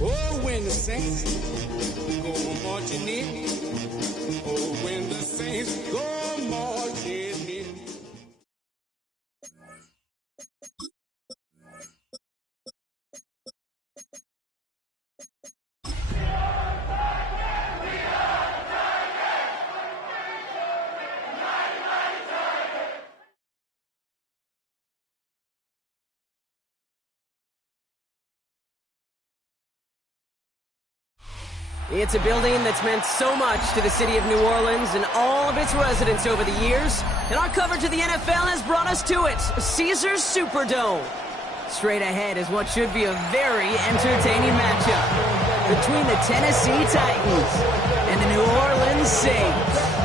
Oh, when the saints go marching in. Oh, when the saints go marching in. It's a building that's meant so much to the city of New Orleans and all of its residents over the years, and our coverage of the NFL has brought us to it, Caesars Superdome. Straight ahead is what should be a very entertaining matchup between the Tennessee Titans and the New Orleans Saints.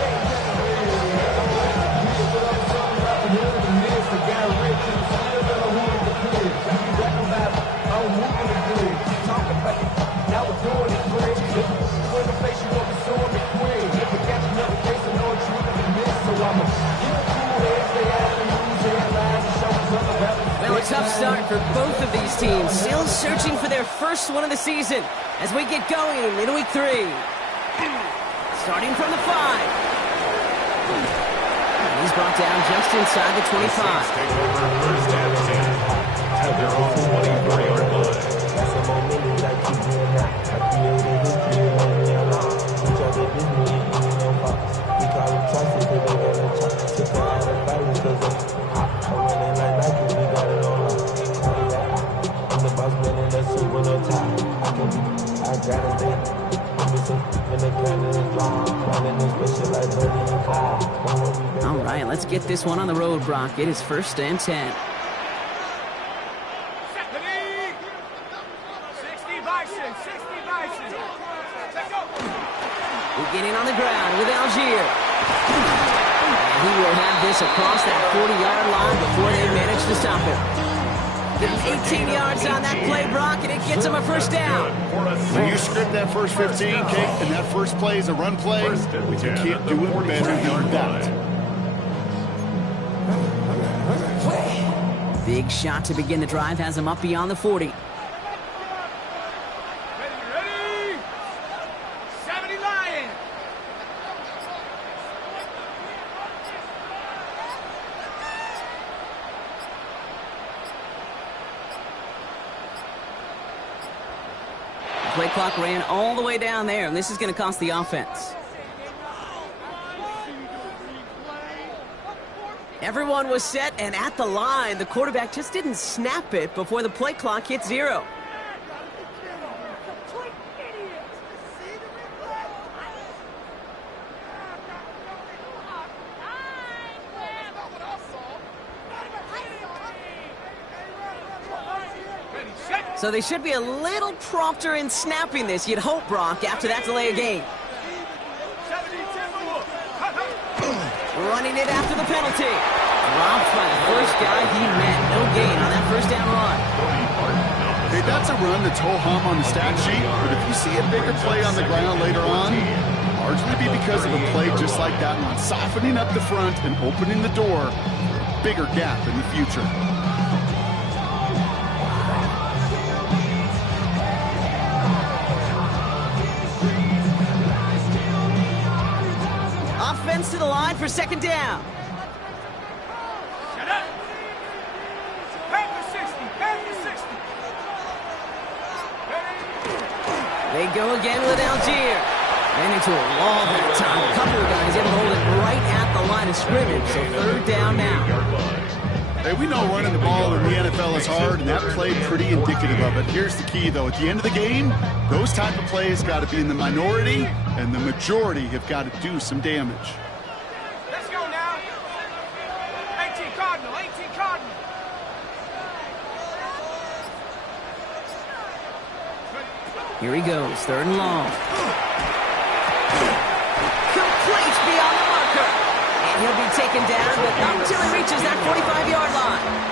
Well, a tough start for both of these teams, still searching for their first one of the season as we get going in week 3. Starting from the 5. He's brought down just inside the 25. First and 10 at their own 23-yard line. All right, let's get this one on the road, Brock. It is first and 10. Beginning on the ground with Algier. And he will have this across that 40-yard line before they manage to stop him. Give him 18 yards on that play, Brock, and it gets him a first down. When you script that first 15, Kate, and that first play is a run play, you can't do it better than that. Big shot to begin the drive has him up beyond the 40. Play clock ran all the way down there, and this is going to cost the offense. Everyone was set and at the line. The quarterback just didn't snap it before the play clock hit 0. So they should be a little prompter in snapping this, you'd hope, Brock, after that delay of game. Running it after the penalty. Dropped by the first guy he met. No gain on that first down run. Hey, that's a run that's ho-hum on the stat sheet, but if you see a bigger play on the ground later on, largely be because of a play just like that one, softening up the front and opening the door, bigger gap in the future. Offense to the line for second down. Shut up. Back to 60. Back to 60. They go again with Algier. Ran into a wall that time. A couple of guys able to hold it right at the line of scrimmage. So third down now. Hey, we know running the ball in the NFL is hard, and that play pretty indicative of it. Here's the key, though. At the end of the game, those type of plays got to be in the minority, and the majority have got to do some damage. Let's go now. 18 Cardinal. 18 Cardinal. Here he goes. Third and long. Complete beyond the marker. And he'll be taken down, but not until he reaches that 45-yard line.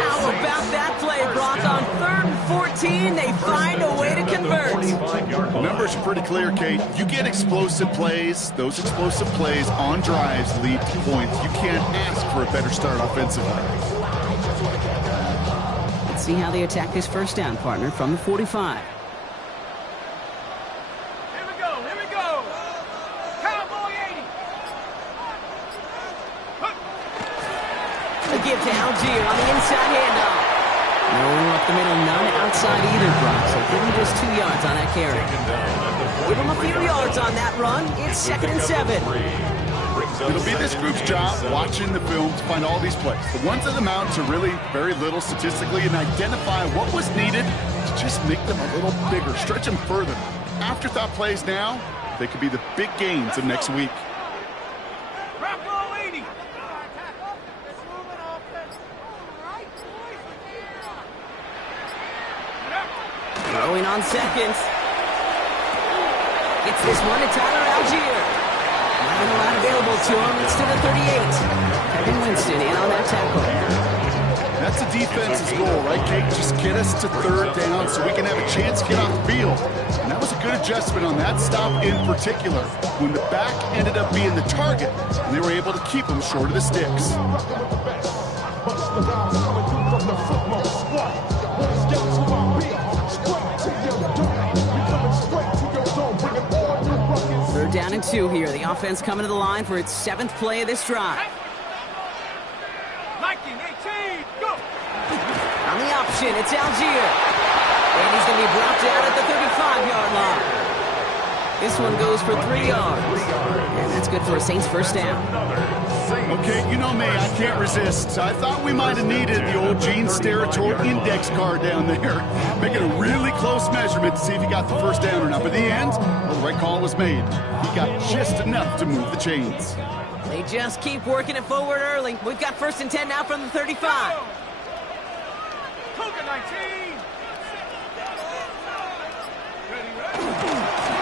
How about that play, Brock? On 3rd and 14, they find a way to convert. The numbers are pretty clear, Kate. You get explosive plays. Those explosive plays on drives lead to points. You can't ask for a better start offensively. Let's see how they attack this first down, partner, from the 45. outside either, Brock, so give him just 2 yards on that carry. Give him a few yards on that run. It's 2nd and 7. It'll be this group's job watching the film to find all these plays. The ones that amount to really very little statistically and identify what was needed to just make them a little bigger, stretch them further. Afterthought plays now, they could be the big gains of next week. Throwing on seconds. Gets this one to Tyler Algier. Not a lot available to him. It's to the 38. Kevin Winston in on that tackle. That's the defense's goal, right, Kate? Just get us to 3rd down so we can have a chance to get off the field. And that was a good adjustment on that stop in particular, when the back ended up being the target, and they were able to keep him short of the sticks. 3rd down and 2 here. The offense coming to the line for its 7th play of this drive. On the option, it's Algier. And he's going to be brought down at the 35-yard line. This one goes for 3 yards. And that's good for a Saints 1st down. Okay, you know me, I can't resist. I thought we might have needed the old Gene Steratore index card down there. Making a really close measurement to see if he got the 1st down or not. But in the end, well, the right call was made. He got just enough to move the chains. They just keep working it forward early. We've got 1st and 10 now from the 35. Cougar 19.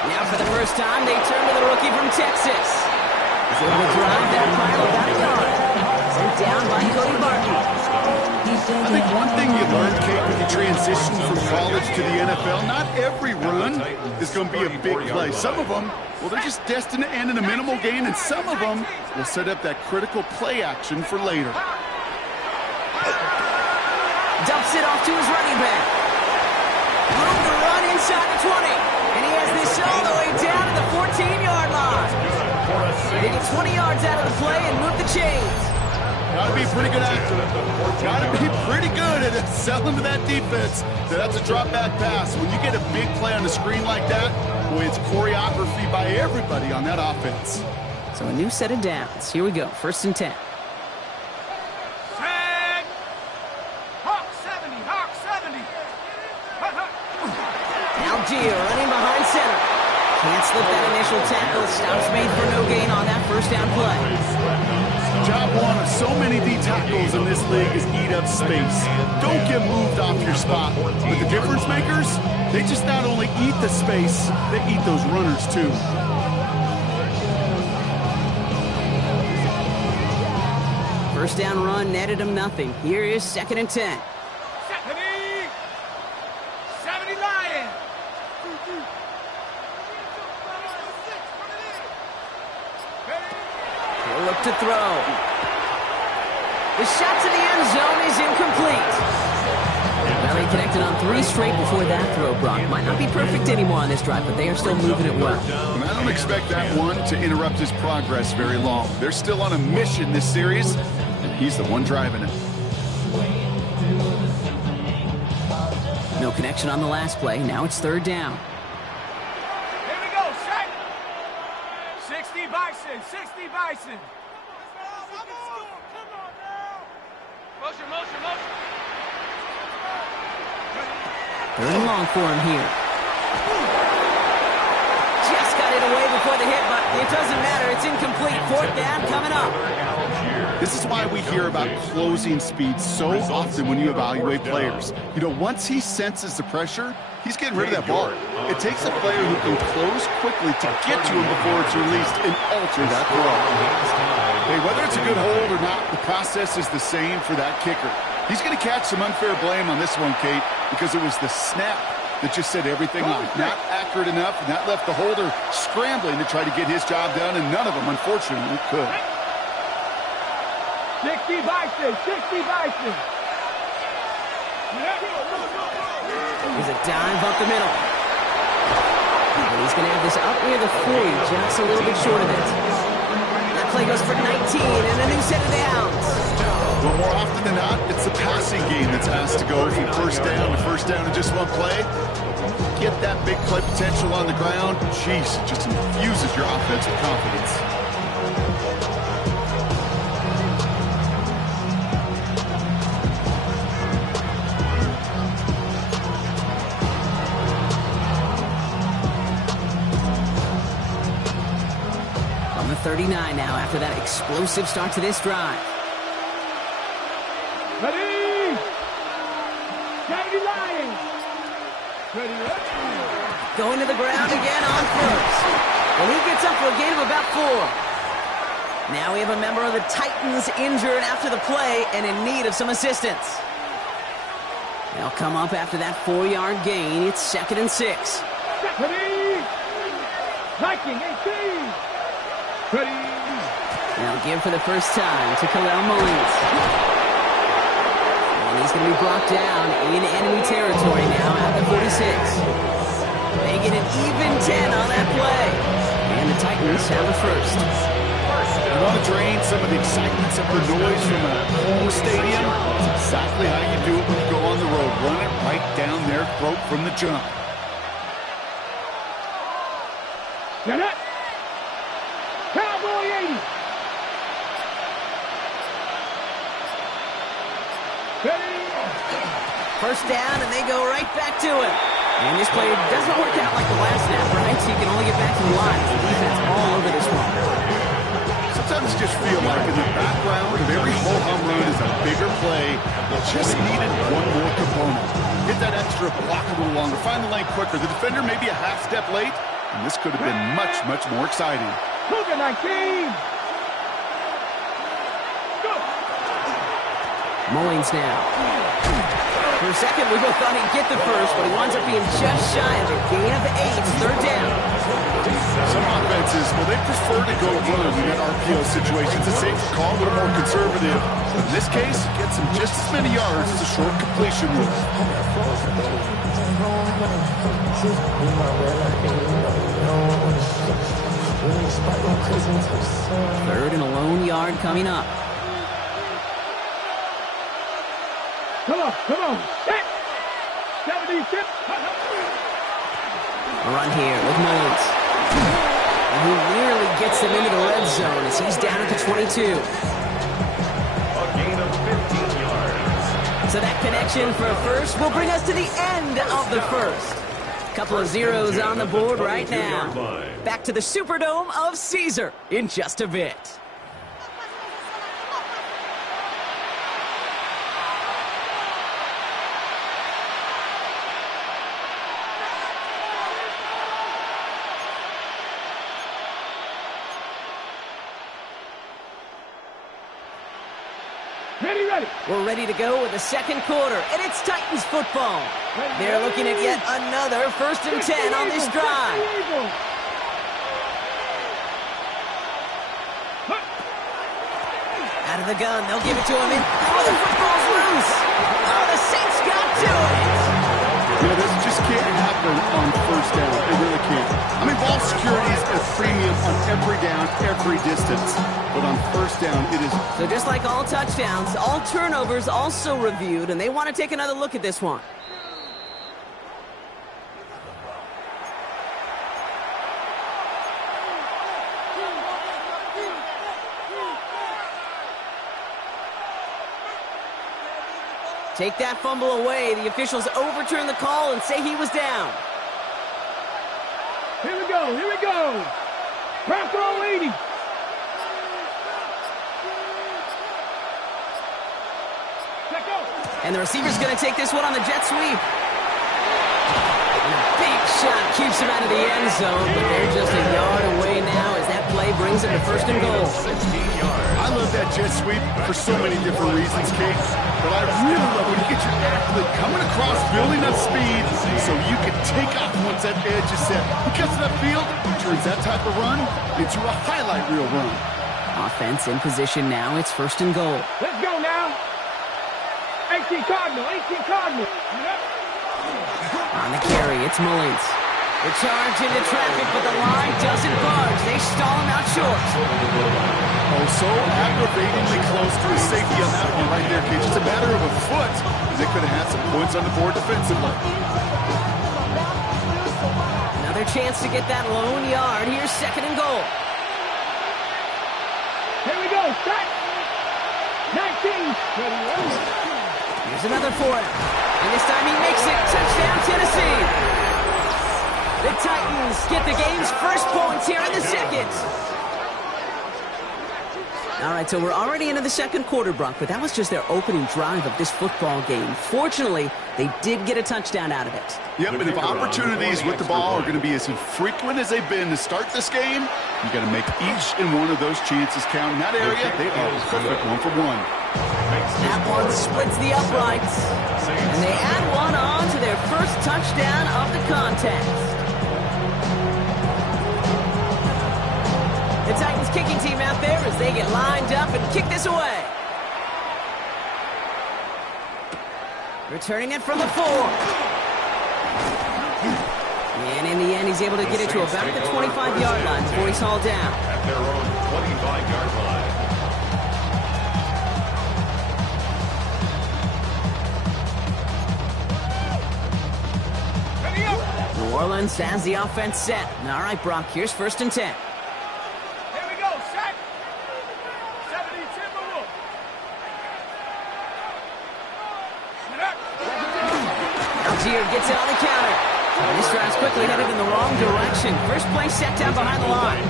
Now for the first time, they turn to the rookie from Texas. He's able to drive that pile about a yard. Sent down by Cody Barton. I think one thing you learn, Kate, with the transition from college to the NFL, not every run is going to be a big play. Some of them, well, they're just destined to end in a minimal gain, and some of them will set up that critical play action for later. Dumps it off to his running back. Room to run inside the 20. And he has this all the way down to the 14-yard line. They get 20 yards out of the play and move the chains. Got to be a pretty good actor. Got to be pretty good at selling to that defense. That's a drop back pass. When you get a big play on the screen like that, boy, it's choreography by everybody on that offense. So a new set of downs. Here we go. 1st and 10. Algier running behind center. Can't slip that initial tackle. Stops made for no gain on that 1st down play. Job one of so many D tackles in this league is eat up space. Don't get moved off your spot. But the difference makers, they just not only eat the space, they eat those runners too. First down run netted him nothing. Here is 2nd and 10. 70 Lions. He'll look to throw. The shot to the end zone is incomplete. Well, he connected on 3 straight before that throw, Brock. Might not be perfect anymore on this drive, but they are still moving it well. And I don't expect that one to interrupt his progress very long. They're still on a mission this series, and he's the one driving it. No connection on the last play. Now it's 3rd down. Here we go, set. 60 Bison, 60 Bison. Motion. 3rd and long for him here. Just got it away before the hit, but it doesn't matter. It's incomplete. 4th down coming up. This is why we hear about closing speed so often when you evaluate players. You know, once he senses the pressure, he's getting rid of that ball. It takes a player who can close quickly to get to him before it's released and alter that throw. Hey, whether it's a good hold or not, the process is the same for that kicker. He's going to catch some unfair blame on this one, Kate, because it was the snap that just set everything off. Not accurate enough, and that left the holder scrambling to try to get his job done, and none of them, unfortunately, could. 60 Bison, 60 Bison. There's a dive up the middle. And he's going to have this up near the 40, just a little bit short of it. That play goes for 19 and a new set of downs. Well, more often than not, it's the passing game that's asked to go from first down in just one play. Get that big play potential on the ground. Jeez, it just infuses your offense with confidence. On the 39 now after that explosive start to this drive. Ready! Kennedy Lions! Ready, Going to the ground again on first. And he gets up for a gain of about 4. Now we have a member of the Titans injured after the play and in need of some assistance. They'll come up after that 4-yard gain. It's 2nd and 6. Ready! Viking 18! Ready! They'll give for the first time to Kalel Mullins. And he's going to be brought down in enemy territory now at the 46. They get an even 10 on that play. And the Titans have a first. You want to drain some of the excitement, some of the noise from a home stadium? It's exactly how you do it when you go on the road. Run it right down their throat from the jump. Get it! Cowboy 80! Ready! First down, and they go right back to it. And this play doesn't work out like the last snap, right? So you can only get back to the line. The defense all over this one. Sometimes you just feel like in the background of every ho-hum run is a bigger play. It just needed one more component. Hit that extra block a little longer. Find the lane quicker. The defender may be a half step late, and this could have been much, much more exciting. Cougar 19! Go! Mullins now. For a second, we both thought he'd get the first, but he winds up being just shy of it. Gain of 8, 3rd down. Some offenses, well, they prefer to go run in that RPO situation. It's a safer call, a little more conservative. But in this case, it gets him just as many yards as a short completion rule. 3rd and a lone yard coming up. Come on! Hit! 76! A run here with Mullins. And he nearly gets them into the red zone as he's down at the 22. A gain of 15 yards. So that connection for a first will bring us to the end of the first. Couple of zeros on the board right now. Back to the Superdome of Caesar in just a bit. Ready! We're ready to go with the second quarter, and it's Titans football. They're looking at yet another 1st and 10 on this drive. Out of the gun, they'll give it to him. Oh, the football's loose. Oh, the Saints got to it. You know, this just can't happen on 1st down. It really can't. I mean, ball security is a premium on every down, every distance. But on 1st down, it is... So just like all touchdowns, all turnovers also reviewed, and they want to take another look at this one. Take that fumble away. The officials overturn the call and say he was down. Here we go! Bronco 80! And the receiver's going to take this one on the jet sweep. And a big shot keeps him out of the end zone, but they're just a yard away now as that play brings him to 1st and goal. 16 yards. I love that jet sweep for so many different reasons, Kate. But I really love when you get your athlete coming across, building up speed, so you can take off once that edge is set. Because of that field, turns that type of run into a highlight reel run. Offense in position now. It's 1st and goal. Let's go now! 18 Cardinal! On the carry, it's Mullins. The charge into traffic, but the line doesn't budge. They stall him out short. Oh, so aggravatingly close to his safety on that one right there, Cage. It's a matter of a foot. They could have had some points on the board defensively. Another chance to get that lone yard. Here's 2nd and goal. Here we go. Set. 19. Here's another for him. And this time he makes it. Touchdown, Tennessee. The Titans get the game's first points here in the second. All right, so we're already into the second quarter, Brock, but that was just their opening drive of this football game. Fortunately, they did get a touchdown out of it. Yep, and if opportunities with the ball are going to be as infrequent as they've been to start this game, you got to make each and one of those chances count. In that area, they are perfect 1-for-1. That one splits the uprights, and they add one on to their first touchdown of the contest. The Titans kicking team out there as they get lined up and kick this away. Returning it from the 4. And in the end, he's able to get it to about the 25-yard line before he's hauled down. At their own 25-yard line. New Orleans has the offense set. All right, Brock, here's 1st and 10. Algier gets it on the counter. This drive's quickly headed in the wrong direction. First play set down behind the line.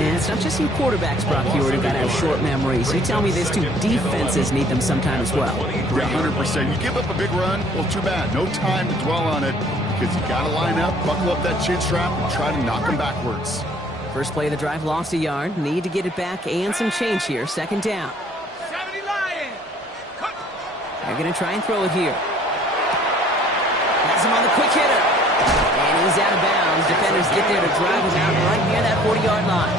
And it's not just some quarterbacks, Brock, you already got to have short memories. You tell me these two defenses need them sometime as well. Yeah, 100%. You give up a big run, well, too bad. No time to dwell on it because you got to line up, buckle up that chin strap, and try to knock them backwards. First play of the drive lost a yard. Need to get it back and some change here. 2nd down. 70 Lions. They're going to try and throw it here. Has him on the quick hitter. And he's out of bounds. Defenders get there to drive him out right near that 40-yard line.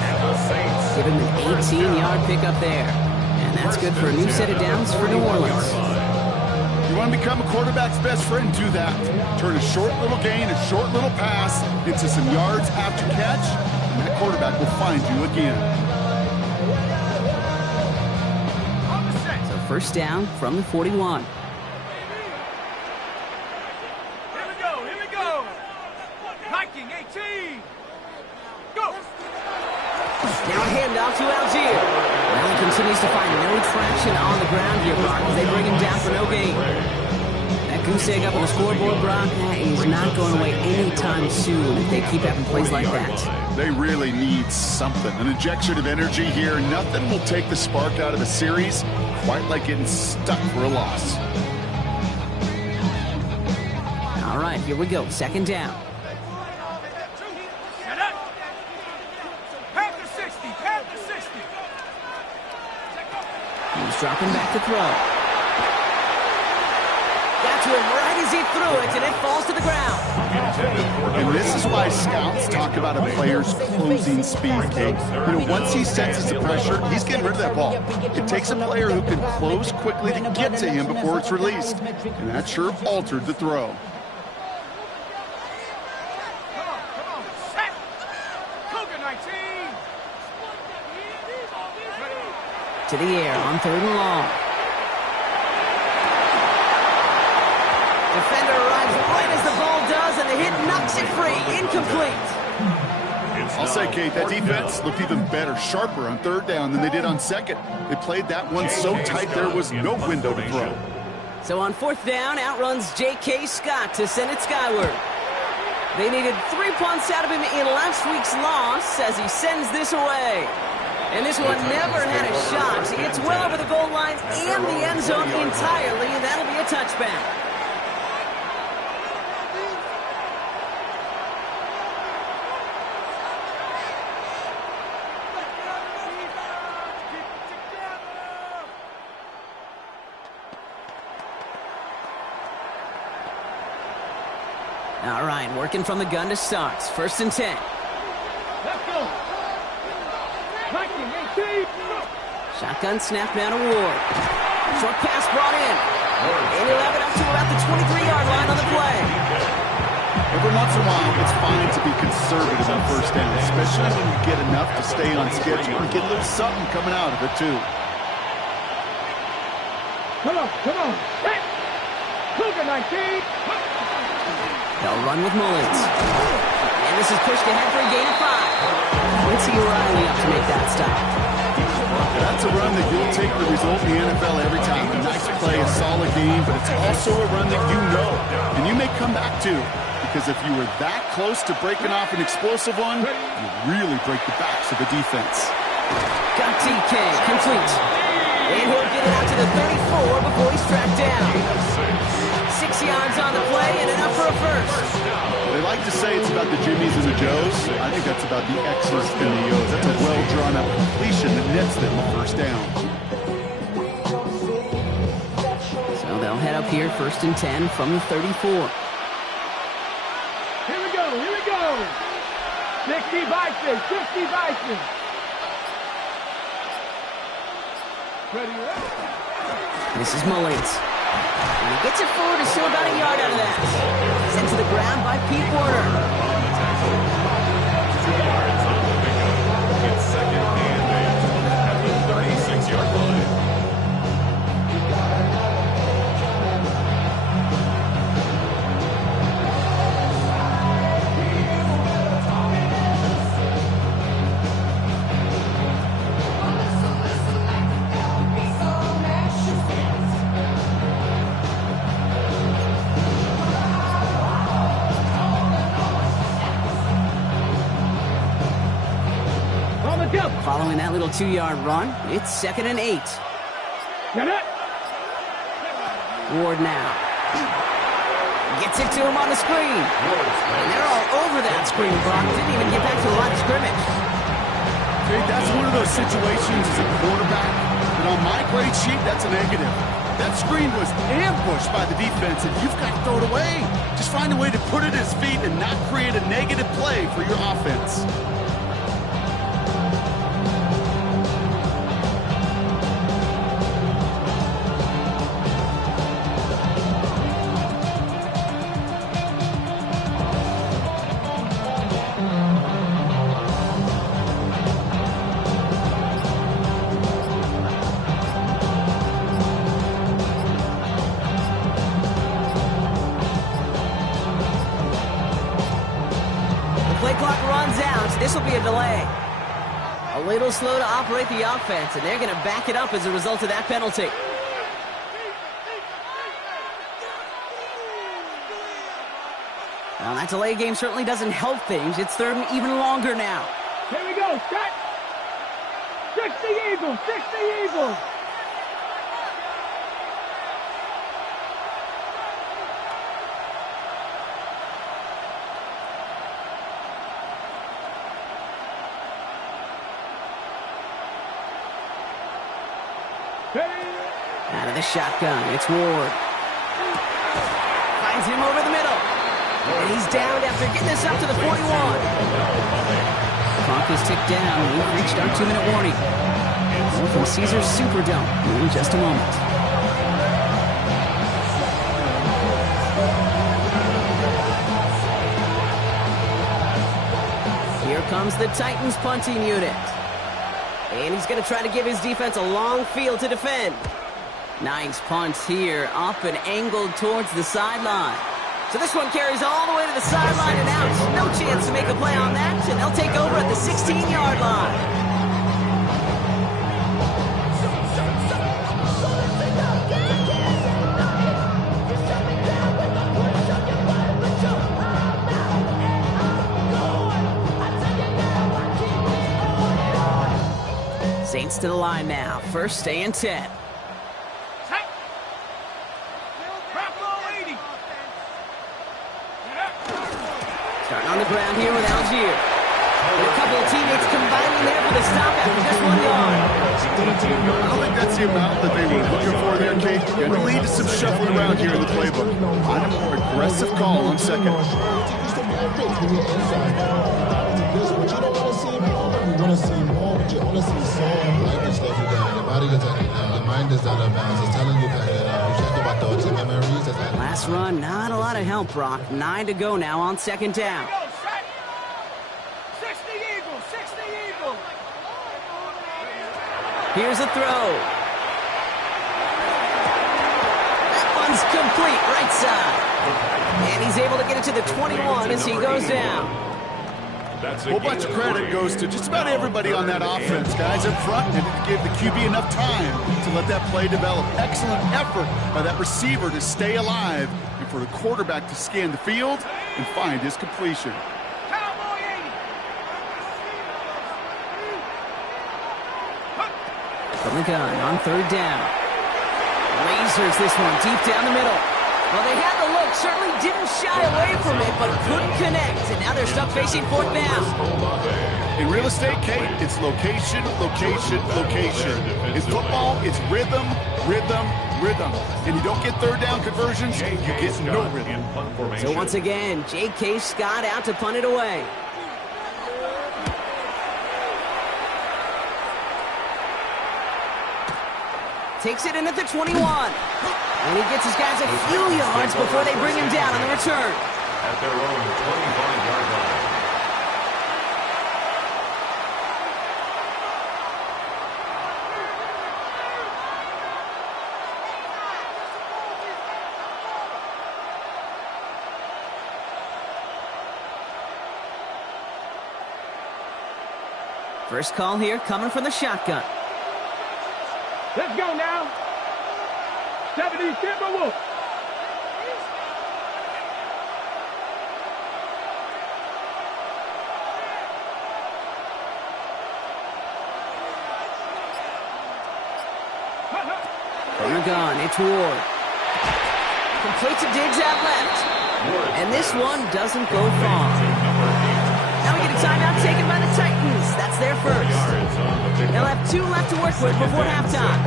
Give him an 18-yard pickup there. And that's good for a new set of downs for New Orleans. You want to become a quarterback's best friend? Do that. Turn a short little gain, a short little pass into some yards after catch, and that quarterback will find you again. So 1st down from the 41. Now a handoff to Algier. Well, he continues to find no traction on the ground here, Brock, as they bring him down for no gain. That goose egg up on the scoreboard, Brock, he's not going away anytime soon if they keep having plays like that. They really need something, an injection of energy here. Nothing will take the spark out of a series quite like getting stuck for a loss. All right, here we go. 2nd down. He's dropping back to throw. Got to him right as he threw it, and it falls to the ground. And this is why scouts talk about a player's closing speed, Kate. You know, once he senses the pressure, he's getting rid of that ball. It takes a player who can close quickly to get to him before it's released. And that sure altered the throw. To the air on 3rd and long. Defender arrives right as the ball does, and the hit knocks it free. Incomplete. I'll say, Kate, that defense looked even better, sharper on 3rd down than they did on 2nd. They played that one so tight there was no window to throw. So on 4th down, outruns J.K. Scott to send it skyward. They needed 3 punts out of him in last week's loss as he sends this away. And this one never had a shot. It's well over the goal line and the end zone entirely, and that'll be a touchback. All right, working from the gun to start. 1st and 10. Let's go. Shotgun snap now to Ward. Short pass brought in. And he'll have it up to about the 23-yard line on the play. Every once in a while, it's fine to be conservative on first down, especially when you get enough to stay on schedule and get a little something coming out of it, too. Come on. Hey! Luka 19. They'll run with Mullins. And this is pushed ahead for a gain of 5. Quincy O'Reilly up to make that stop. That's a run that you'll take the result in the NFL every time. A nice play, a solid game, but it's also a run that you know and you may come back to, because if you were that close to breaking off an explosive one, you really break the backs of the defense. Got DK, complete. And he'll get it out to the 34 before he's tracked down. 6 yards on the play and enough for a first. They like to say it's about the Jimmies and the Joes. I think that's about the X's and the O's. That's a well-drawn-up completion that nets them the first down. So they'll head up here, 1st and 10 from the 34. Here we go. 60 Bison. Ready, This is Mullins. And he gets it forward to show about a yard out of that. Sent to the ground by Pete Werner. It's 2nd and 8 at the 36-yard line. Following that little 2-yard run, it's 2nd and 8. Get it? Ward now. Gets it to him on the screen. And they're all over that screen, Brock. Didn't even get back to the line of scrimmage. Okay, that's one of those situations as a quarterback that on my grade sheet, that's a negative. That screen was ambushed by the defense, and you've got to throw it away. Just find a way to put it at his feet and not create a negative play for your offense. This will be a delay. A little slow to operate the offense, and they're going to back it up as a result of that penalty. Well, that delay game certainly doesn't help things. It's 3rd and even longer now. Here we go, set. 60 Eagles. Out of the shotgun, it's Ward. Finds him over the middle. And he's down after getting this up to the 41. Clock is ticked down. We've reached our 2-minute warning. More from Caesars Superdome in just a moment. Here comes the Titans punting unit. And he's going to try to give his defense a long field to defend. Nice punt here, up and angled towards the sideline. So this one carries all the way to the sideline and out. No chance to make a play on that, and they'll take over at the 16-yard line. Saints to the line now. 1st and 10. Starting on the ground here with Algier. And a couple of teammates combining there for the stop after just 1 yard. I don't think that's the amount that they were looking for there, Kate. Going to lead to some shuffling around here in the playbook. Find a more aggressive call on 2nd. Last run, not a lot of help, Brock. 9 to go now on 2nd down. Here's a throw. That one's complete, right side. And he's able to get it to the 21 as he goes down. A whole bunch of credit goes to just about everybody on that offense. Guys up front didn't give the QB enough time to let that play develop. Excellent effort by that receiver to stay alive and for the quarterback to scan the field and find his completion. Cowboy 80. From the gun on third down. Lasers this one deep down the middle. Well, they had the look, certainly didn't shy away from it, but couldn't connect, and now they're stuck facing fourth down. In real estate, Kate, it's location, location, location. In football, it's rhythm, rhythm, rhythm. And you don't get third down conversions, you get no rhythm. So once again, J.K. Scott out to punt it away. Takes it in at the 21. And he gets his guys a few yards before they bring him down on the return. At their own 25-yard line. First call here coming from the shotgun. Let's go now. 70 Timberwolves. From the gun, it's Ward. Complete to Diggs out left. And this one doesn't go far. Now we get a timeout taken by the Titans. That's their first. They'll have 2 left to work with before halftime.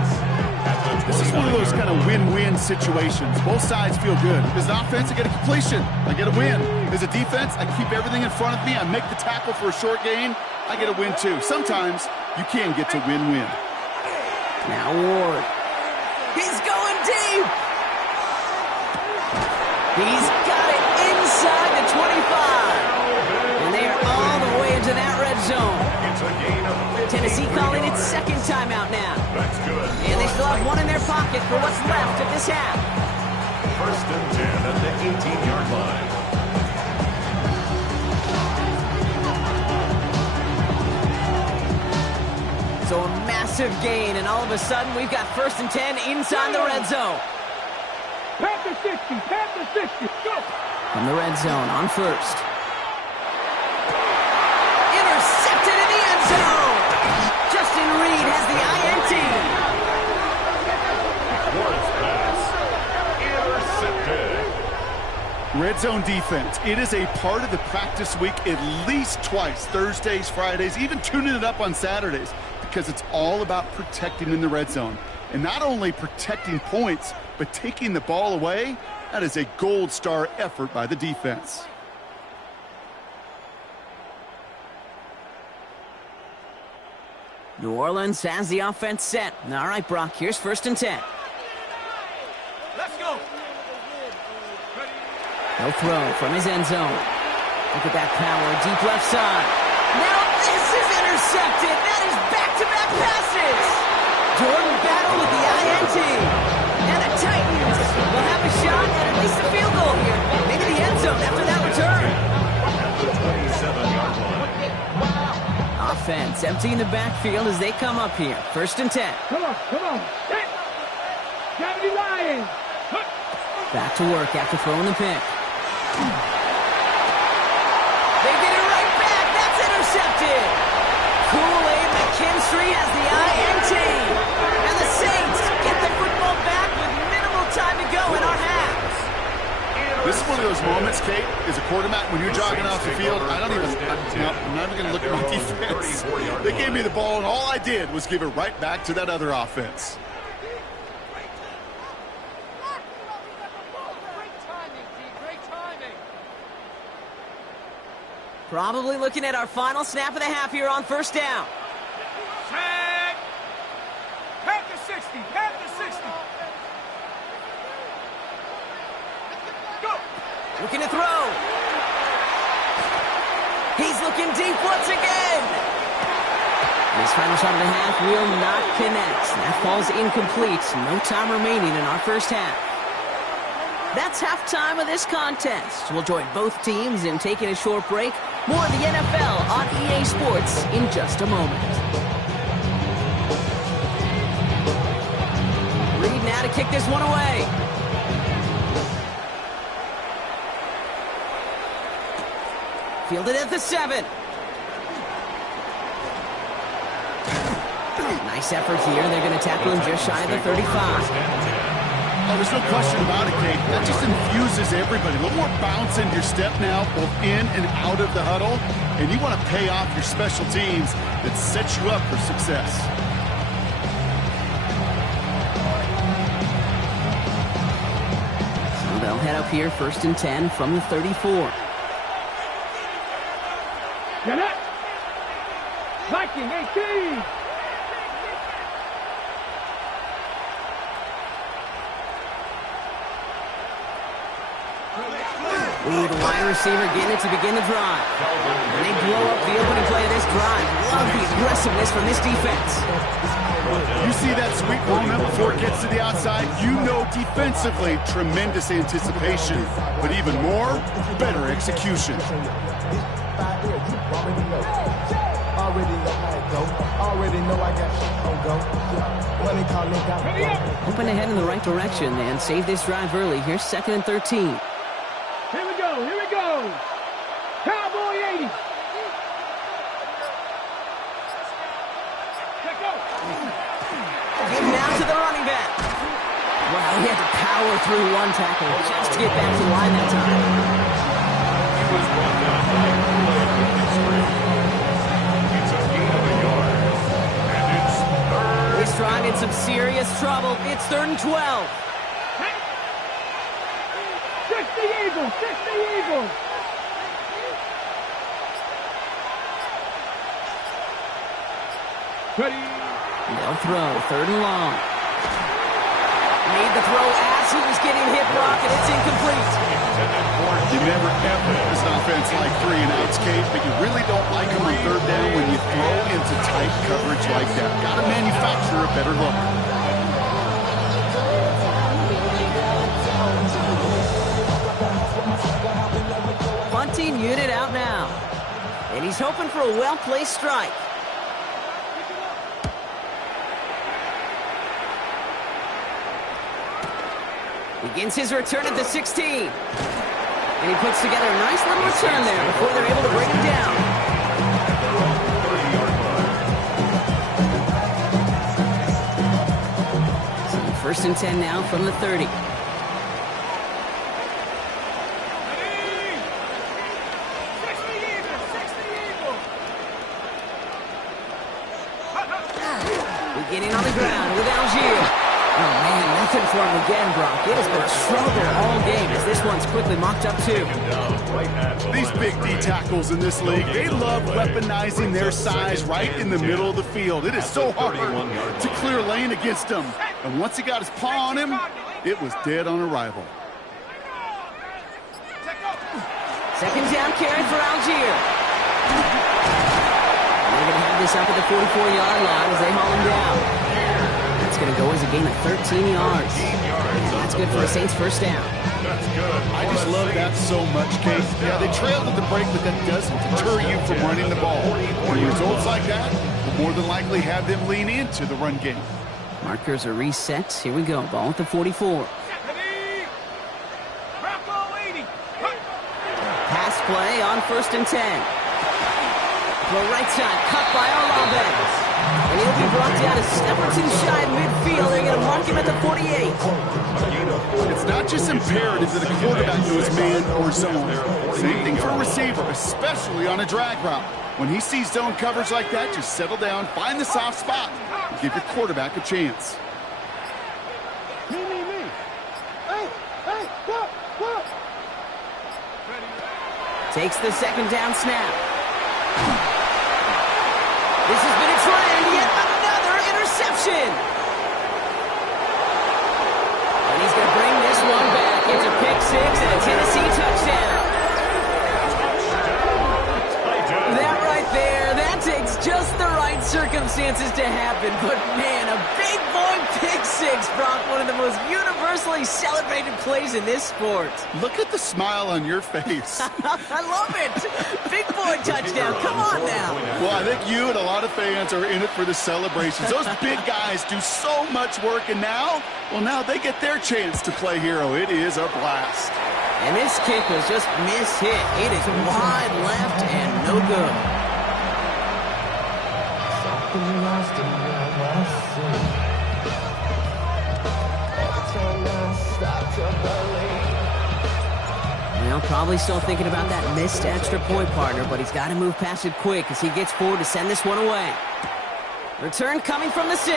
This is one of those kind of win-win situations. Both sides feel good. As an offense, I get a completion. I get a win. As a defense, I keep everything in front of me. I make the tackle for a short gain. I get a win, too. Sometimes you can get to win-win. Now Ward. He's going deep. He's got it inside the 25. And they are all the way into that red zone. Tennessee calling its second timeout now. That's good. And they still have 1 in their pocket for what's left of this half. First and 10 at the 18-yard line. So a massive gain, and all of a sudden we've got first and 10 inside the red zone. Panther 60, Panther 60, go! From the red zone on first. Intercepted in the end zone. Justin Reed has the INT. Ward's pass. Intercepted. Red zone defense. It is a part of the practice week at least twice. Thursdays, Fridays, even tuning it up on Saturdays. Because it's all about protecting in the red zone. And not only protecting points, but taking the ball away. That is a gold star effort by the defense. New Orleans has the offense set. All right, Brock, here's first and 10. Let's go! He'll throw from his end zone. Look at that power, deep left side. Now this is intercepted. That is back-to-back passes. Jordan Battle with the INT. And the Titans will have a shot at least a field goal here. Maybe the end zone after that return. At the 27-yard line. Offense emptying the backfield as they come up here. First and 10. Come on, come on. Hit! 70 Lions! Back to work after throwing the pick. They get it right back. That's intercepted. Kool-Aid McKinstry has the INT. And the Saints get the football back with minimal time to go in our half. This is one of those moments, Kate, as a quarterback, when you're jogging off the field, I'm not even going to look at my defense. They gave me the ball, and all I did was give it right back to that other offense. Probably looking at our final snap of the half here on first down. Set! Panther 60, Panther 60. Go! Looking to throw. He's looking deep once again. This final shot of the half will not connect. That falls incomplete. No time remaining in our first half. That's halftime of this contest. We'll join both teams in taking a short break. More of the NFL on EA Sports in just a moment. Reed now to kick this one away. Fielded at the 7. Nice effort here. They're going to tackle him just shy of the 35. Oh, there's no question about it, Kate. That just infuses everybody. A little more bounce in your step now, both in and out of the huddle. And you want to pay off your special teams that sets you up for success. So they'll head up here, 1st and 10 from the 34. Get it! Viking 18! Ooh, the wide receiver getting it to begin the drive. And they blow up the opening play of this drive. Love the aggressiveness from this defense. You see that sweep moment before it gets to the outside, you know defensively, tremendous anticipation. But even more, better execution. Hoping to head in the right direction and save this drive early. Here's 2nd and 13. Here we go! Cowboy 80! Let's go! Getting down to the running back. Wow, he had to power through one tackle just to get back to the line that time. He was brought down by a play with his strength. It's a gain of a yard. And it's third. This drive in some serious trouble. It's 3rd and 12. Fix the Eagles! Ready? They'll throw, 3rd and long. Made the throw as he was getting hit, Brock, and it's incomplete. You never ever as an offense like 3 and outs, Kate, but you really don't like them on 3rd down when you throw into tight coverage like that. Got to manufacture a better look. Bunting unit out now. And he's hoping for a well-placed strike. Begins his return at the 16. And he puts together a nice little return there before they're able to bring him down. So 1st and 10 now from the 30. Getting on the ground with Algier. Oh, man, nothing for him again, Brock. It has been a struggle all game as this one's quickly mocked up, too. These big D tackles in this league, they love weaponizing their size right in the middle of the field. It is so hard to clear lane against them. And once he got his paw on him, it was dead on arrival. 2nd down carry for Algier. They're going to have this up at the 44-yard line as they haul him down. That's going to go as a gain of 13 yards. That's good for a Saints 1st down. I just love that so much, Kate. Yeah, they trailed at the break, but that doesn't deter you from running the ball. When results like that, will more than likely have them lean into the run game. Markers are reset. Here we go. Ball at the 44. Pass play on 1st and 10. The right side, cut by Olave. And he'll be brought down a step or 2 shy of midfield. They're going to mark him at the 48. It's not just imperative that a quarterback knows man or zone. Same thing for a receiver, especially on a drag route. When he sees zone coverage like that, just settle down, find the soft spot, and give your quarterback a chance. Me. Hey, what? Takes the 2nd down snap. This has been a trend, yet another interception. And he's going to bring this one back. It's a pick 6 and a Tennessee touchdown. That right there, that takes just the right circumstance circumstances to happen, but man, a big boy pick six, Brock, one of the most universally celebrated plays in this sport. Look at the smile on your face. I love it. Big boy touchdown. Come on now. Well, I think you and a lot of fans are in it for the celebrations. Those big guys do so much work, and now they get their chance to play hero. It is a blast. And this kick was just mishit. It is wide left and no good. Well, probably still thinking about that missed extra point, partner, but he's got to move past it quick as he gets forward to send this one away. Return coming from the 6.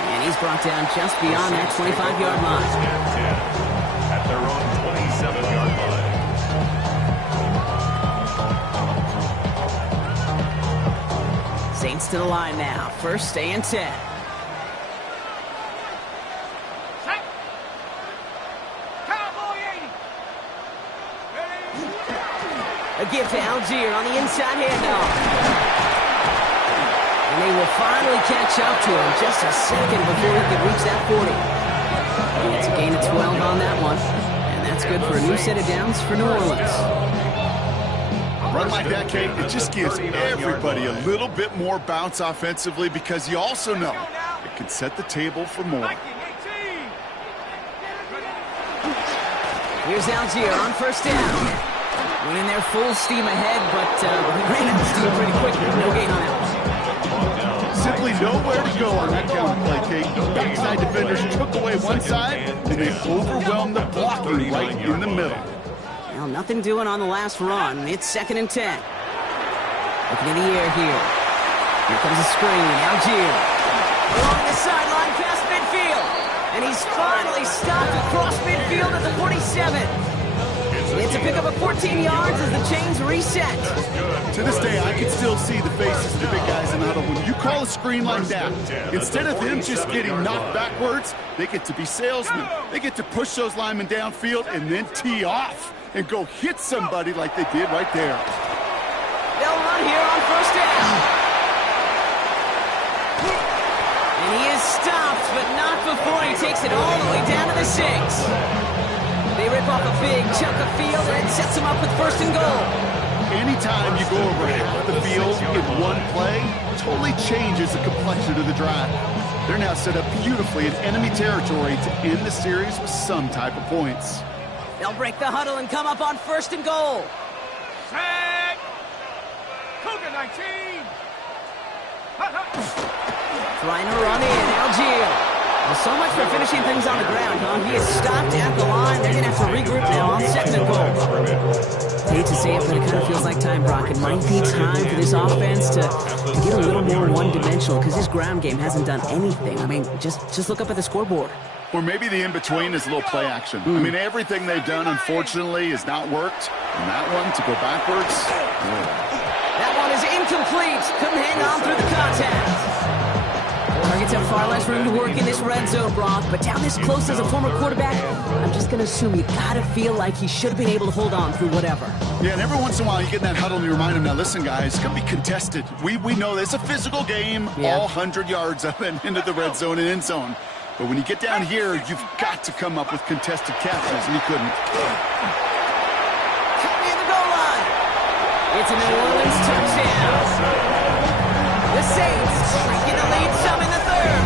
And he's brought down just beyond that 25-yard line. At their own 27-yard line. Saints to the line now. First and 10. A give to Algier on the inside handoff. And they will finally catch up to him just a second before he could reach that 40. And it's a gain of 12 on that one. And that's good for a new set of downs for New Orleans. Run like that, Kate, it just gives everybody a little bit more bounce offensively because you also know it can set the table for more. Here's Algier on first down. Went in there full steam ahead, but he ran out of steam pretty quickly. No gain on that one. Simply nowhere to go on that counter play, Kate. Backside defenders took away one side, and they overwhelmed the blocking right in the middle. Well, nothing doing on the last run. It's second and 10. Looking in the air here. Here comes a screen. Algier along the sideline past midfield. And he's finally stopped across midfield at the 47. It's a pickup of 14 yards as the chains reset. To this day, I can still see the faces of the big guys in the huddle. When you call a screen like that, instead of them just getting knocked backwards, they get to be salesmen. They get to push those linemen downfield and then tee off and go hit somebody like they did right there. They'll run here on first down. And he is stopped, but not before he takes it all the way down to the 6. They rip off a big chunk of field and it sets them up with first and goal. Anytime you go over half the field in one play, totally changes the complexion of the drive. They're now set up beautifully in enemy territory to end the series with some type of points. They'll break the huddle and come up on first and goal. Set. Cougar 19. Trying to run in, Algier. Well, so much for finishing things on the ground, huh? He is stopped at the line. They're going to have to regroup now on second and goal. Hate to say it, but it kind of feels like time, Brock. It might be time for this offense to get a little more one-dimensional because his ground game hasn't done anything. I mean, just look up at the scoreboard. Or maybe the in-between is a little play action. I mean, everything they've done, unfortunately, has not worked. And that one, to go backwards, That one is incomplete. Couldn't hang on through the contact. Targets have far less room to work in this red zone, Brock, but down this close as a former quarterback, I'm just going to assume you got to feel like he should have been able to hold on through whatever. Yeah, and every once in a while you get in that huddle and you remind him, now listen, guys, it's going to be contested. We know it's a physical game, all 100 yards up and into the red zone and end zone. But when you get down here, you've got to come up with contested catches, and he couldn't. Cut me in the goal line. It's a New Orleans touchdown. The Saints shrinking the lead some in the third.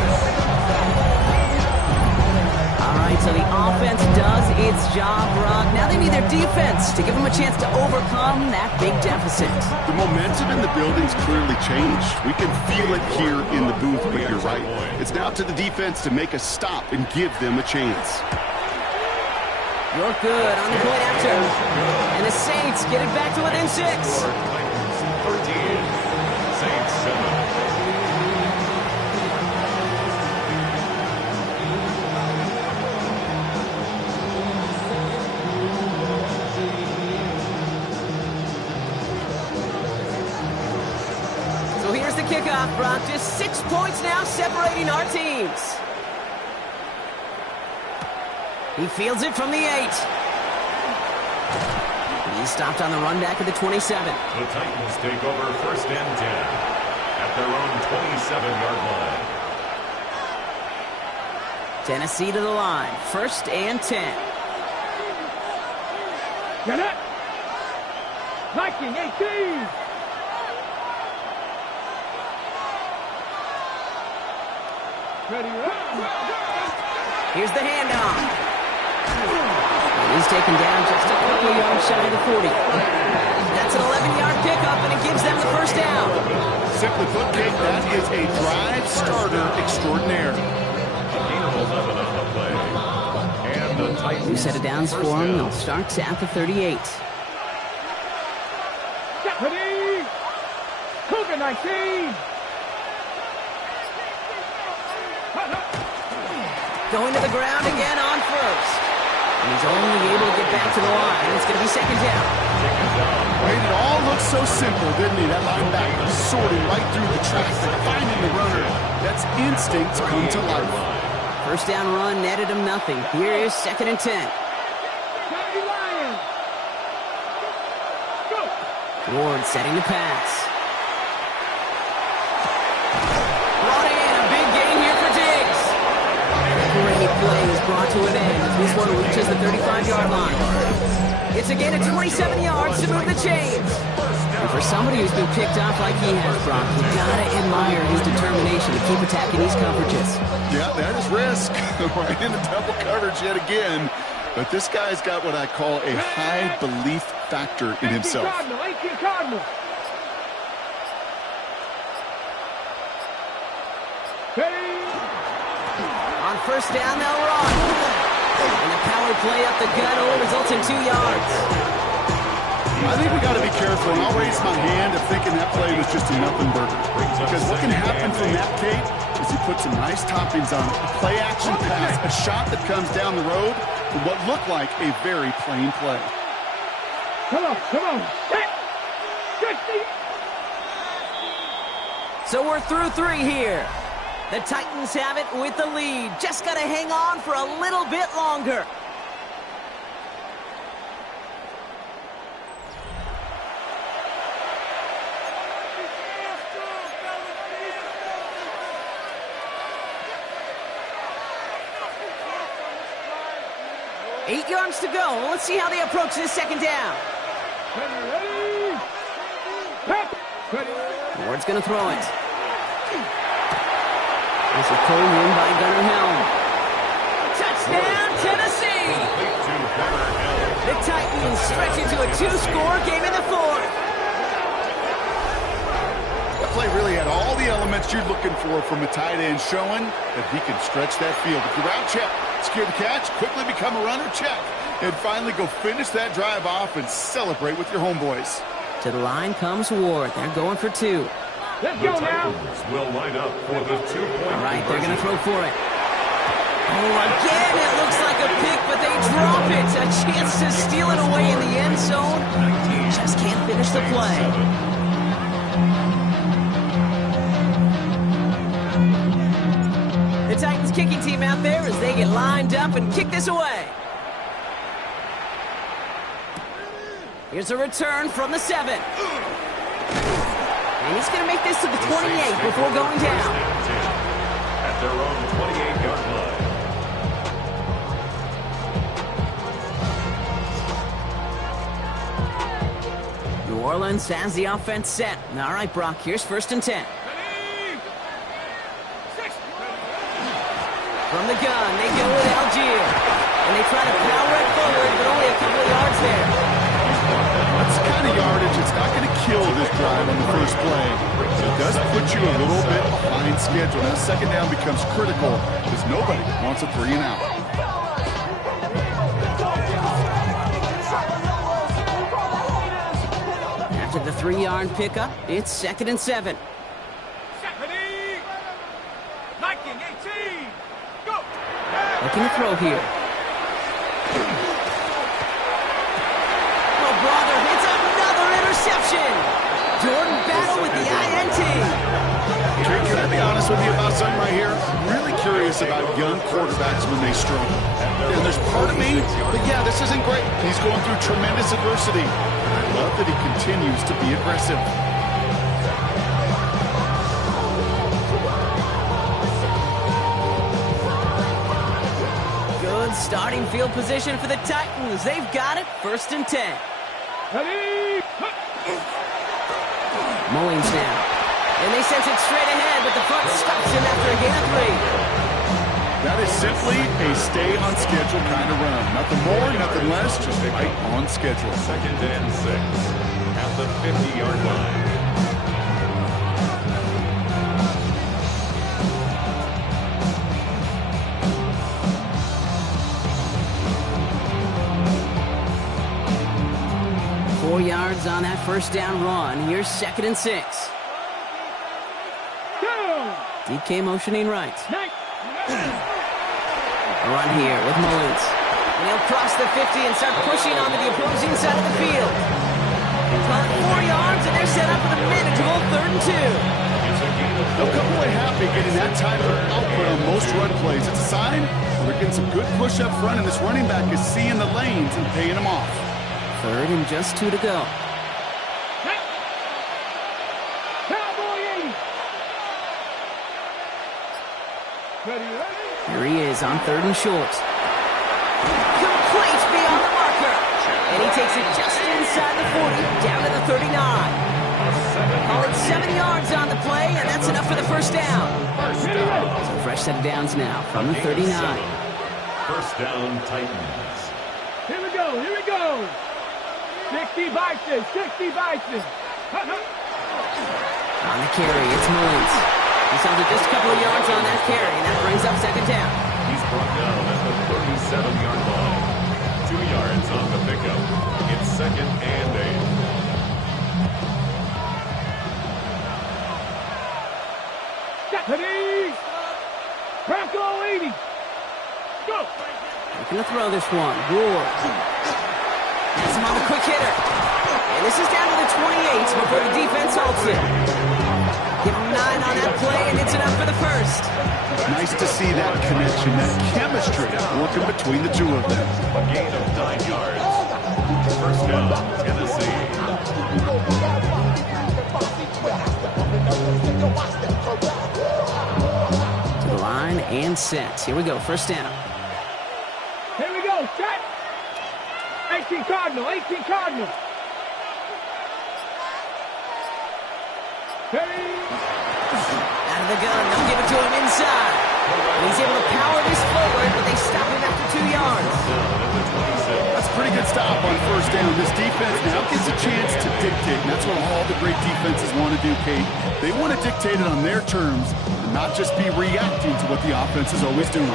All right, so the offense does its job, Brock. Now they need their defense to give them a chance to overcome that big deficit. The momentum in the building's clearly changed. We can feel it here in the booth, but you're right. It's now to the defense to make a stop and give them a chance. You're good on the point after. And the Saints get it back to within 6. 13. Saints 7. So here's the kickoff, Brock. Just 6 points now separating our teams. He fields it from the 8. He's stopped on the run back at the 27. The Titans take over first and 10. at their own 27-yard line. Tennessee to the line. 1st and 10. Get it. Viking 18. Ready, Here's the handoff. And he's taken down just a couple of yards shy of the 40. That's an 11-yard pickup, and it gives them the 1st down. Simply put, Kate, that is a drive starter extraordinaire. Gain of 11 on the play. And the Titans. New set of downs for them. They'll start at the 38. Ready. Cougar 19. Going to the ground again on 1st. And he's only able to get back to the line. It's going to be 2nd down. Made it all look so simple, didn't he? That linebacker sorting right through the traffic, finding the runner. That's instinct come to life. 1st down run netted him nothing. Here is 2nd and 10. Ward setting the pass. Brought in a big gain here for Diggs. Great play is brought to an end as this one reaches the 35-yard line. It's a gain of 27 yards to move the chains. And for somebody who's been picked off like he has, Brock, you gotta admire his determination to keep attacking these coverages. Yeah, that is risk. We're in the double coverage yet again. But this guy's got what I call a high belief factor in himself. 18 Cardinal. On 1st down, they'll run. And the power play up the gut only results in 2 yards. I think we got to be careful, and I'll raise my hand of thinking that play was just a nothing burger. Because what can happen from that, Kate, is he puts some nice toppings on it. A play-action pass, a shot that comes down the road for what looked like a very plain play. Come on. So we're through 3 here. The Titans have it with the lead. Just got to hang on for a little bit longer. Eight yards to go. Let's see how they approach this 2nd down. Ward's going to throw it. This is pulled in by Gunnar Helm. Touchdown, Tennessee! The Titans stretch into a 2-score game in the 4th. That play really had all the elements you're looking for from a tight end, showing that he can stretch that field. If you're out, check. Secure the catch, quickly become a runner, check. And finally go finish that drive off and celebrate with your homeboys. To the line comes Ward. They're going for 2. Let's go now. Will line up for the 2-point. All right, they're going to throw for it. Oh, again, it looks like a pick, but they drop it. A chance to steal it away in the end zone. Just can't finish the play. The Titans kicking team out there as they get lined up and kick this away. Here's a return from the 7. And he's going to make this to the 28 before going down. At their own 28-yard line. New Orleans has the offense set. All right, Brock, here's 1st and 10. From the gun, they go with Algier. And they try to power it forward, but only a couple of yards there. That's the kind of yardage it's not going to kill this drive on the first play. It does put you a little bit behind schedule. Now 2nd down becomes critical because nobody wants a 3 and out. After the 3-yard pickup, it's 2nd and 7. Viking 18. Go. Looking to throw here. Oh, brother, it's another interception. Jordan Battle with the INT. Can I be honest with you about something right here? I'm really curious about young quarterbacks when they struggle. And there's part of me that, yeah, this isn't great. He's going through tremendous adversity. I love that he continues to be aggressive. starting field position for the Titans. They've got it, 1st and 10. Mullins now. And they sent it straight ahead, but the front stops him after a gain of 3. That is simply a stay-on-schedule kind of run. Nothing more, nothing less, just right on schedule. 2nd and 6 at the 50-yard line. Four yards on that first down run. Here's 2nd and 6. DK motioning right. A run here with Mullins. And he'll cross the 50 and start pushing onto the opposing side of the field. Caught 4 yards, and they're set up with a manageable 3rd and 2. They'll come away happy getting that type of output on most run plays. It's a sign they're getting some good push up front, and this running back is seeing the lanes and paying them off. 3rd and just 2 to go. Here he is on 3rd and short. Complete beyond the marker. And he takes it just inside the 40, down to the 39. Call it 7 yards on the play, and that's enough for the first down. So fresh set of downs now from the 39. 1st down, Titans. Here we go, here we go. 60 Bison, 60 Bison. On the carry, it's Mullins. He's held it just a couple of yards on that carry, and that brings up 2nd down. He's brought down at the 37-yard line. 2 yards on the pickup. It's 2nd and 8. Ready? Bronco 80. Go. Looking to throw this one. Ward. Has him on the quick hitter. And this is down to the 28 before the defense halts it. Give him 9 on that play, and it's enough for the first. Nice to see that connection, that chemistry working between the two of them. A gain of 9 yards. 1st down, Tennessee. To the line and set. Here we go. 1st down. Here we go, set. 18 Cardinal, 18 Cardinal. Ready? Out of the gun. They'll give it to him inside. And he's able to power this forward, but they stop him after 2 yards. That's a pretty good stop on 1st down. This defense now gets a chance to dictate, and that's what all the great defenses want to do, Kate. They want to dictate it on their terms and not just be reacting to what the offense is always doing.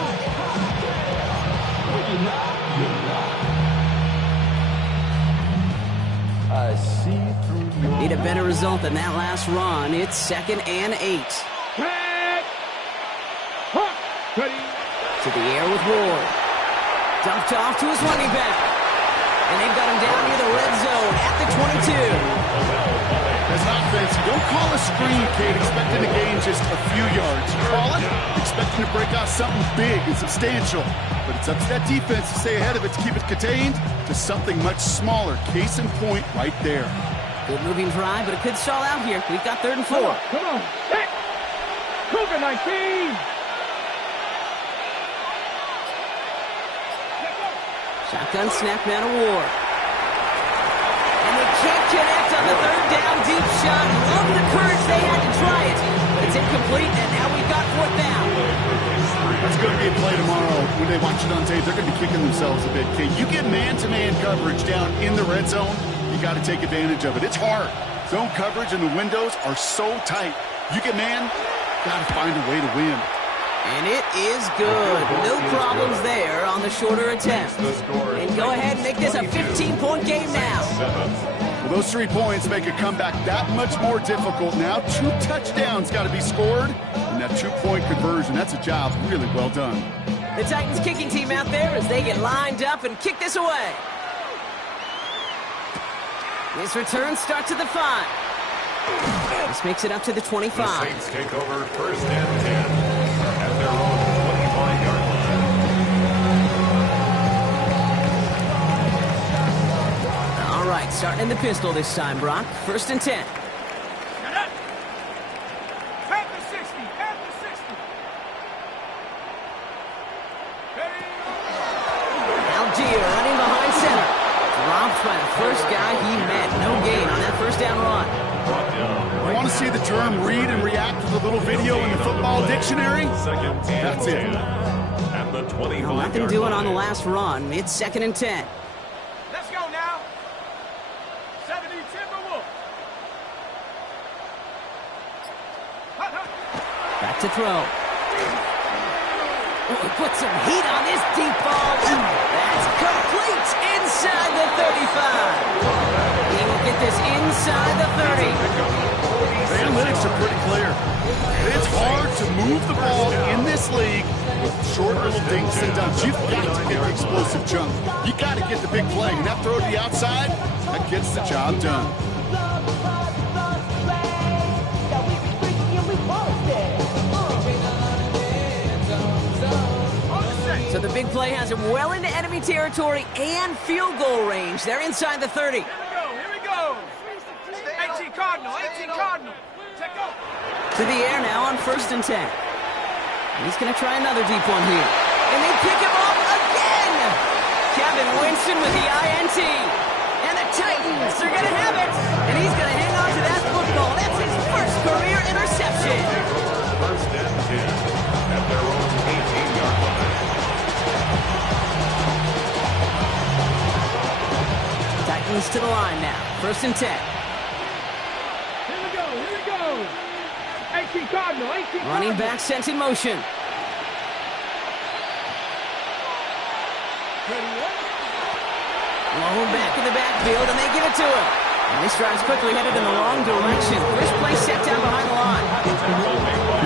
I see through your... Need a better result than that last run. It's 2nd and 8. Set. Huck. Ready? To the air with Ward. Dumped off to his running back. And they've got him down near the red zone at the 22. As an offense, you don't call a screen, Kate, expecting to gain just a few yards. You call it expecting to break out something big and substantial. But it's up to that defense to stay ahead of it, to keep it contained to something much smaller. Case in point right there. Good moving drive, but it could stall out here. We've got 3rd and 4. Come on. Set. Cougar 19. Shotgun snap now to Ward. And they can't connect on the 3rd down deep shot. Love the courage they had to try it. But it's incomplete, and now we've got 4th down. That's going to be a play tomorrow. When they watch it on tape, they're going to be kicking themselves a bit, Kate. You get man-to-man coverage down in the red zone, you got to take advantage of it. It's hard. Zone coverage and the windows are so tight. You get man, got to find a way to win. And it is good. No problems there on the shorter attempt. And go ahead and make this a 15-point game now. Well, those 3 points make a comeback that much more difficult now. 2 touchdowns got to be scored. And that 2-point conversion, that's a job really well done. The Titans kicking team out there as they get lined up and kick this away. This return starts at the 5. This makes it up to the 25. The Saints take over 1st and 10 at their own 25-yard line. All right, starting in the pistol this time, Brock. 1st and 10. At the 60. At the 60. Ready? the first guy he met. No gain on that first down run. You want to see the term read and react with a little video in the football dictionary? That's it. And the 25 Well, nothing doing on the last run. It's 2nd and 10. Let's go now. 70 Timberwolves. Back to throw. Oh, he put some heat on this deep ball. That's complete inside the 35. He will get this inside the 30. The analytics are pretty clear. It's hard to move the ball in this league with short little dinks and dunks. You've got to get the explosive jump. You got to get the big play. And that throw to the outside, that gets the job done. So the big play has him well into enemy territory and field goal range. They're inside the 30. Here we go. 18 Cardinal, 18 Cardinal. Take off. To the air now on 1st and 10. He's going to try another deep one here. And they pick him off again! Kevin Winston with the INT. And the Titans are going to have it. And he's going to hang on to that football. That's his first career interception. First and 10 at their own 18-yard line. Titans to the line now. 1st and 10. Here we go, here we go. 18 Cardinal, 18 Running Cardinal. back sent in motion. Low back in the backfield, and they give it to him. And this drive's quickly headed in the wrong direction. First play set down behind the line.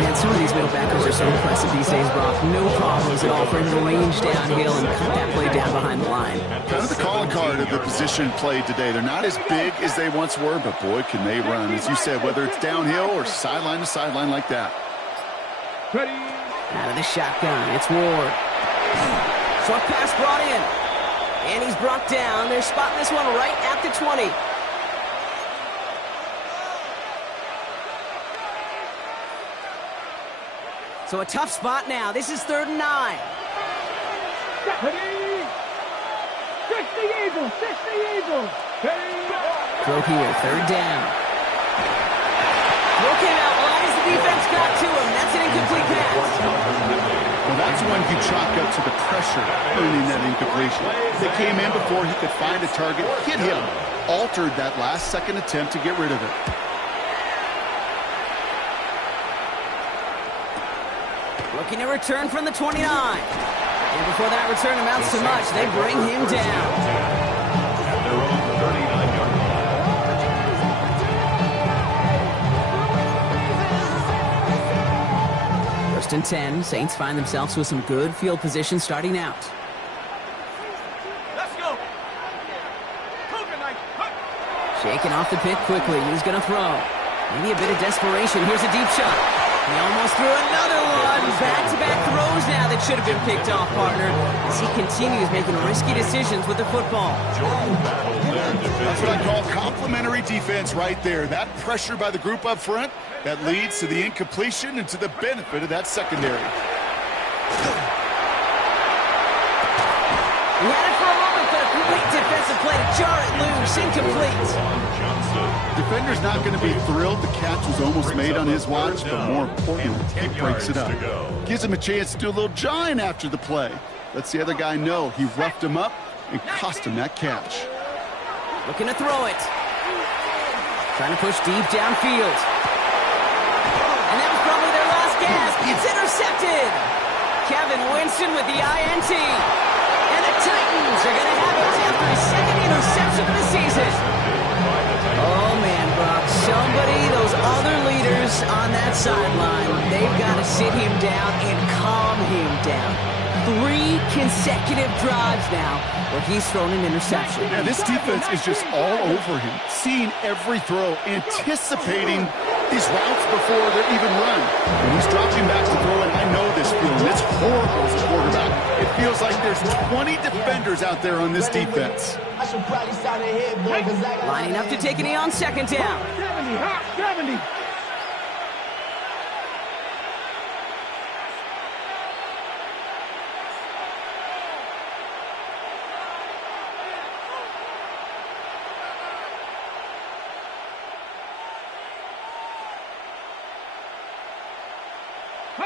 Man, some of these middle backers are so impressive these days, Brock. No problems at all for him to range downhill and cut that play down behind the line. Kind of the calling card of the position played today. They're not as big as they once were, but boy, can they run. As you said, whether it's downhill or sideline to sideline like that. Ready. Out of the shotgun, it's Ward. Short pass brought in. And he's brought down. They're spotting this one right at the 20. So a tough spot now. This is 3rd and 9. Ready. 60 Eagles, 60 Eagles. Ready. Throw here, 3rd down. Throw came out wide as the defense got to him. That's an incomplete pass. Well, that's when you chalk up to the pressure earning that incompletion. They came in before he could find a target, hit him, altered that last-second attempt to get rid of it. Looking to return from the 29. And before that return amounts to much, they bring him down. At their own 39-yard line. 1st and 10. Saints find themselves with some good field position starting out. Let's go. Cougar knife. Shaking off the pick quickly. He's going to throw. Maybe a bit of desperation. Here's a deep shot. He almost threw another one. Back-to-back throws now that should have been picked off, partner, as he continues making risky decisions with the football. That's what I call complimentary defense right there. That pressure by the group up front, that leads to the incompletion and to the benefit of that secondary. He had it for a moment, but a great defensive play to jar it loose. Incomplete. Defender's not going to be thrilled the catch was almost made on his watch, but more importantly, he breaks it up. Gives him a chance to do a little jawing after the play. Lets the other guy know he roughed him up and cost him that catch. Looking to throw it. Trying to push deep downfield. And that was probably their last gasp. It's intercepted. Kevin Winston with the INT. And the Titans are going to have it after his 2nd interception of the season. Oh, man, Brock. Somebody, those other leaders on that sideline, they've got to sit him down and calm him down. 3 consecutive drives now where he's thrown an interception. Yeah, this defense is just all over him, seeing every throw, anticipating these routes before they're even run. When he's dropping back to throw, and I know this feeling. It's horrible as a quarterback. It feels like there's 20 defenders out there on this defense. Lining up to take a knee on 2nd down. 70, hot 70.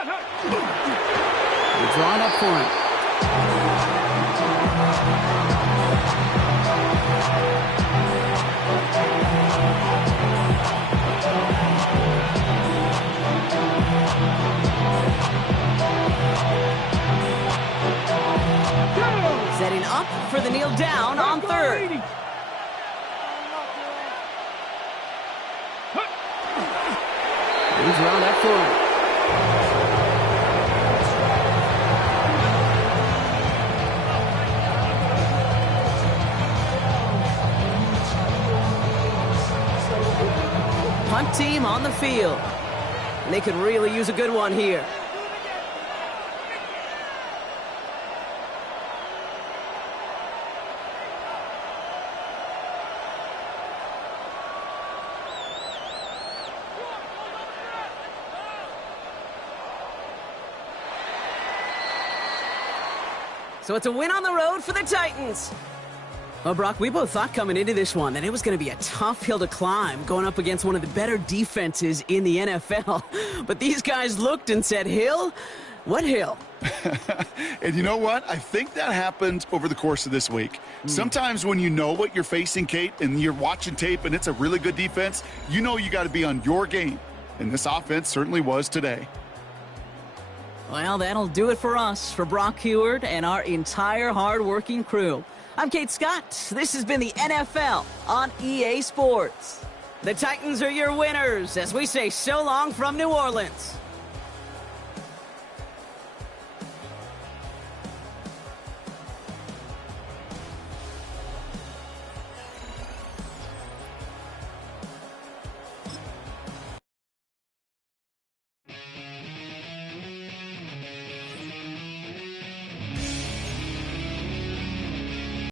They're drawn up for him. Setting up for the kneel down on third. He's round up for him. Punt team on the field. And they could really use a good one here. So it's a win on the road for the Titans. Well, Brock, we both thought coming into this one that it was going to be a tough hill to climb going up against one of the better defenses in the NFL. But these guys looked and said, Hill? What hill? And you know what? I think that happened over the course of this week. Sometimes when you know what you're facing, Kate, and you're watching tape and it's a really good defense, you know you got to be on your game. And this offense certainly was today. Well, that'll do it for us, for Brock Huard and our entire hard-working crew. I'm Kate Scott. This has been the NFL on EA Sports. The Titans are your winners as we say so long from New Orleans.